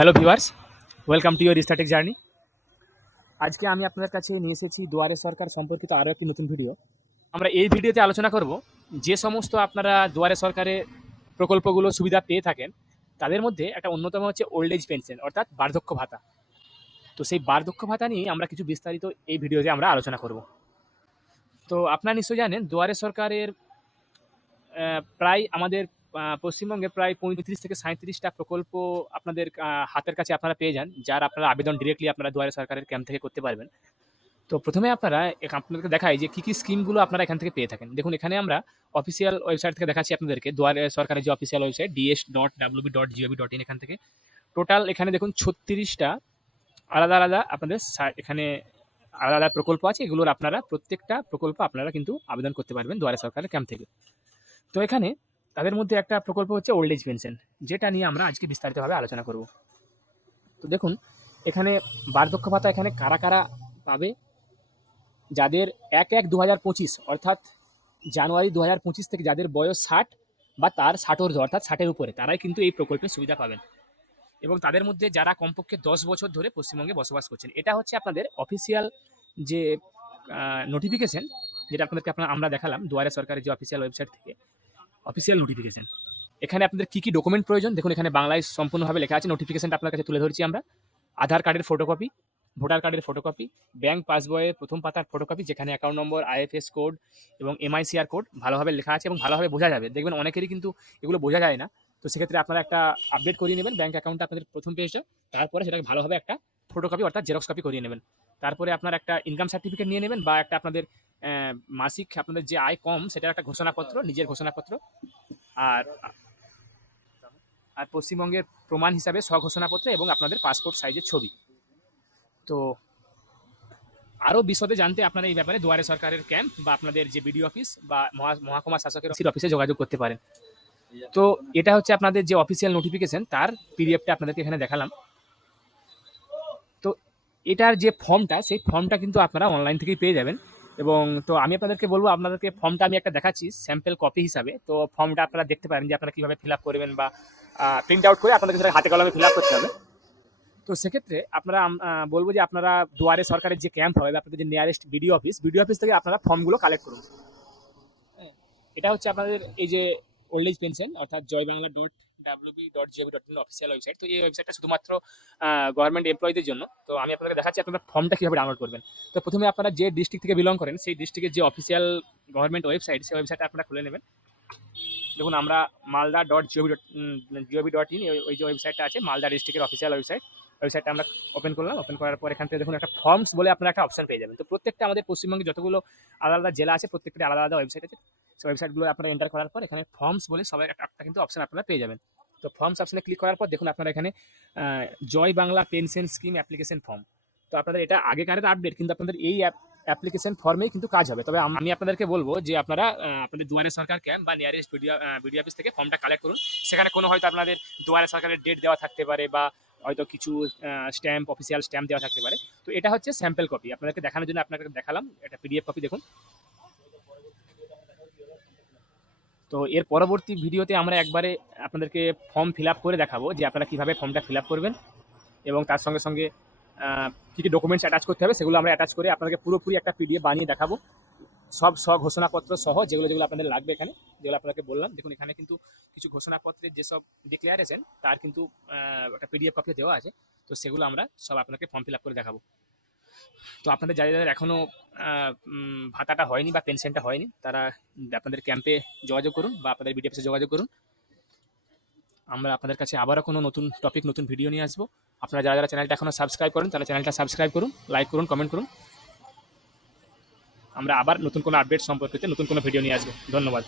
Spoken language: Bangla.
Hello viewers, welcome to your static journey. আজকে আমি আপনাদের কাছে নিয়ে এসেছি দুয়ারে সরকার সম্পর্কিত আরও একটি নতুন ভিডিও। আমরা এই ভিডিওতে আলোচনা করব যে সমস্ত আপনারা দুয়ারে সরকারের প্রকল্পগুলো সুবিধা পেয়ে থাকেন, তাদের মধ্যে একটা অন্যতম হচ্ছে ওল্ড এজ পেনশন অর্থাৎ বার্ধক্য ভাতা। তো সেই বার্ধক্য ভাতা নিয়ে আমরা কিছু বিস্তারিত এই ভিডিওতে আমরা আলোচনা করব। তো আপনারা নিশ্চয়ই জানেন দুয়ারে সরকারের প্রায় আমাদের পশ্চিমবঙ্গে প্রায় ৩৫ থেকে ৩৭টা প্রকল্প আপনাদের হাতের কাছে আপনারা পেয়ে যান, যার আপনারা আবেদন ডিরেক্টলি আপনারা দুয়ারে সরকারের ক্যাম্প থেকে করতে পারবেন। তো প্রথমে আপনারা আপনাদেরকে দেখাই যে কী কী স্কিমগুলো আপনারা এখান থেকে পেয়ে থাকেন। দেখুন, এখানে আমরা অফিসিয়াল ওয়েবসাইট থেকে দেখাচ্ছি আপনাদেরকে, দুয়ারে সরকারের যে অফিসিয়াল ওয়েবসাইট ds.wb.gov.in, এখান থেকে টোটাল এখানে দেখুন ৩৬টা আলাদা আলাদা আপনাদের এখানে আলাদা আলাদা প্রকল্প আছে। এগুলোর আপনারা প্রত্যেকটা প্রকল্প আপনারা কিন্তু আবেদন করতে পারবেন দুয়ারে সরকারের ক্যাম্প থেকে। তো এখানে তাদের মধ্যে একটা প্রকল্প হচ্ছে ওল্ড এজ পেনশন, যেটা নিয়ে আমরা আজকে বিস্তারিতভাবে আলোচনা করব। তো দেখুন, এখানে বার্ধক্য ভাতা এখানে কারা কারা পাবে। যাদের ১/১/২০২৫ অর্থাৎ জানুয়ারি ২০২৫ থেকে যাদের বয়স ৬০ বা তার ৬০ ঊর্ধ্ব অর্থাৎ ৬০-এর উপরে, তারাই কিন্তু এই প্রকল্পের সুবিধা পাবেন। এবং তাদের মধ্যে যারা কমপক্ষে ১০ বছর ধরে পশ্চিমবঙ্গে বসবাস করছেন। এটা হচ্ছে আপনাদের অফিসিয়াল যে নোটিফিকেশন, যেটা আপনাদেরকে আমরা দেখালাম দুয়ারে সরকারের যে অফিসিয়াল ওয়েবসাইট থেকে অফিসিয়াল নোটিফিকেশন। এখানে আপনাদের কী কী ডকুমেন্ট প্রয়োজন দেখুন, এখানে বাংলায় সম্পূর্ণভাবে লেখা আছে। নোটিফিকেশনটা আপনার কাছে তুলে ধরছি আমরা। আধার কার্ডের ফটোকপি, ভোটার কার্ডের ফটোকপি, ব্যাংক পাসবইয়ের প্রথম পাতার ফটোকপি, যেখানে অ্যাকাউন্ট নম্বর, আইএফএস কোড এবং এমআইসিআর কোড ভালোভাবে লেখা আছে এবং ভালোভাবে বোঝা যাবে। দেখবেন অনেকেরই কিন্তু এগুলো বোঝা যায় না। তো সেক্ষেত্রে আপনারা একটা আপডেট করিয়ে নেবেন ব্যাংক অ্যাকাউন্টটা আপনাদের প্রথম পেজটা। তারপরে সেটাকে ভালোভাবে একটা ফটোকপি অর্থাৎ জেরক্স কপি করিয়ে নেবেন। তারপরে আপনার একটা ইনকাম সার্টিফিকেট নিয়ে নেবেন বা একটা আপনাদের মাসিক আপনাদের যে আয় কম সেটার একটা ঘোষণাপত্র, নিজের ঘোষণাপত্র। আর আর পশ্চিমবঙ্গের প্রমাণ হিসাবে স্বঘোষণাপত্র এবং আপনাদের পাসপোর্ট সাইজের ছবি। তো আরও বিশদে জানতে আপনারা এই ব্যাপারে দুয়ারে সরকারের ক্যাম্প বা আপনাদের যে বিডিও অফিস বা মহকুমা শাসকের অফিসে যোগাযোগ করতে পারেন। তো এটা হচ্ছে আপনাদের যে অফিসিয়াল নোটিফিকেশন, তার পিডিএফটা আপনাদেরকে এখানে দেখালাম। তো এটার যে ফর্মটা, সেই ফর্মটা কিন্তু আপনারা অনলাইন থেকেই পেয়ে যাবেন। এবং তো আমি আপনাদেরকে বলবো, আপনাদেরকে ফর্মটা আমি একটা দেখাচ্ছি স্যাম্পল কপি হিসাবে। তো ফর্মটা আপনারা দেখতে পারেন যে আপনারা কীভাবে ফিল আপ করবেন বা প্রিন্ট আউট করে আপনাদের হাতে কলমে ফিল আপ করতে হবে। তো সেক্ষেত্রে আপনারা বলবো যে আপনারা দুয়ারে সরকারের যে ক্যাম্প হবে আপনাদের যে নিয়ারেস্ট বিডিও অফিস থেকে আপনারা ফর্মগুলো কালেক্ট করুন। হ্যাঁ, এটা হচ্ছে আপনাদের এই যে ওল্ড এজ পেনশন অর্থাৎ joyBangla.wb.gov.in অফিসিয়াল ওয়েবসাইট। তো এই ওয়েবসাইটটা শুধুমাত্র গভর্নমেন্ট এমপ্লয়ীদের জন্য। তো আমি আপনাদের দেখাচ্ছি আপনারা ফর্মটা কীভাবে ডাউনলোড করবেন। তো প্রথমে আপনারা যে ডিস্ট্রিক্ট থেকে বিলং করেন সেই ডিস্ট্রিক্টের যে অফিসিয়াল গভর্নমেন্ট ওয়েবসাইট, সেই ওয়েবসাইটটা আপনারা খুলে নেবেন। দেখুন, আমরা malda.gov.in ওই যে ওয়েবসাইটটা আছে, মালদা ডিস্ট্রিক্টের অফিসিয়াল ওয়েবসাইটটা আমরা ওপেন করলাম। ওপেন করার পর এখান থেকে দেখুন একটা ফর্মস বলে আপনারা একটা অপশন পেয়ে যাবেন। তো প্রত্যেকটা আমাদের পশ্চিমবঙ্গে যতগুলো আলাদা আলাদা জেলা আছে প্রত্যেকটা আলাদা আলাদা ওয়েবসাইট আছে। সেই ওয়েবসাইটগুলো আপনারা এন্টার করার পর এখানে ফর্মস বলে সবাই একটা কিন্তু অপশন আপনারা পেয়ে যাবেন। তো ফর্মস অপশনে ক্লিক করার পর দেখুন আপনারা এখানে Joy Bangla pension scheme application form. তো আপনাদের এটা আগেকারের আপডেট, কিন্তু আপনাদের এই অ্যাপ্লিকেশন ফর্মেই কিন্তু কাজ হবে। তবে আমি আপনাদেরকে বলবো যে আপনারা আপনাদের দুয়ারে সরকার ক্যাম্প বা নিয়ারেস্ট বিডিও অফিস থেকে ফর্মটা কালেক্ট করুন। সেখানে কোনো হয়তো আপনাদের দুয়ারে সরকারের ডেট দেওয়া থাকতে পারে বা হয়তো কিছু স্ট্যাম্প, অফিসিয়াল স্ট্যাম্প দেওয়া থাকতে পারে। তো এটা হচ্ছে স্যাম্পল কপি, আপনাদেরকে দেখানোর জন্য আপনাকে দেখালাম। এটা পিডিএফ কপি দেখুন। তো এর পরবর্তী ভিডিওতে আমরা একবারে আপনাদেরকে ফর্ম ফিল আপ করে দেখাবো যে আপনারা কীভাবে ফর্মটা ফিল আপ করবেন এবং তার সঙ্গে সঙ্গে কী কী ডকুমেন্টস অ্যাটাচ করতে হবে সেগুলো আমরা অ্যাটাচ করে আপনাদেরকে পুরোপুরি একটা পিডিএফ বানিয়ে দেখাবো, সব ঘোষণাপত্র সহ যেগুলো যেগুলো আপনাদের লাগবে। এখানে যেগুলো আপনাকে বললাম দেখুন, এখানে কিন্তু কিছু ঘোষণাপত্রের যেসব ডিক্লেয়ারেশন তার কিন্তু একটা পিডিএফ কপি দেওয়া আছে। তো সেগুলো আমরা সব আপনাকে ফর্ম ফিল আপ করে দেখাবো। তো আপনাদের যাদের এখনও ভাতাটা হয়নি বা পেনশনটা হয়নি, তারা আপনাদের ক্যাম্পে যোগাযোগ করুন বা আপনাদের বিডিও অফিসে যোগাযোগ করুন। আমরা আপনাদের কাছে আবারও কোনো নতুন টপিক, নতুন ভিডিও নিয়ে আসবো। আপনারা যারা যারা চ্যানেলটা এখনও সাবস্ক্রাইব করেন তারা চ্যানেলটা সাবস্ক্রাইব করুন, লাইক করুন, কমেন্ট করুন। আমরা আবার নতুন কোনো আপডেট সম্পর্কিত নতুন কোনো ভিডিও নিয়ে আসবো। ধন্যবাদ।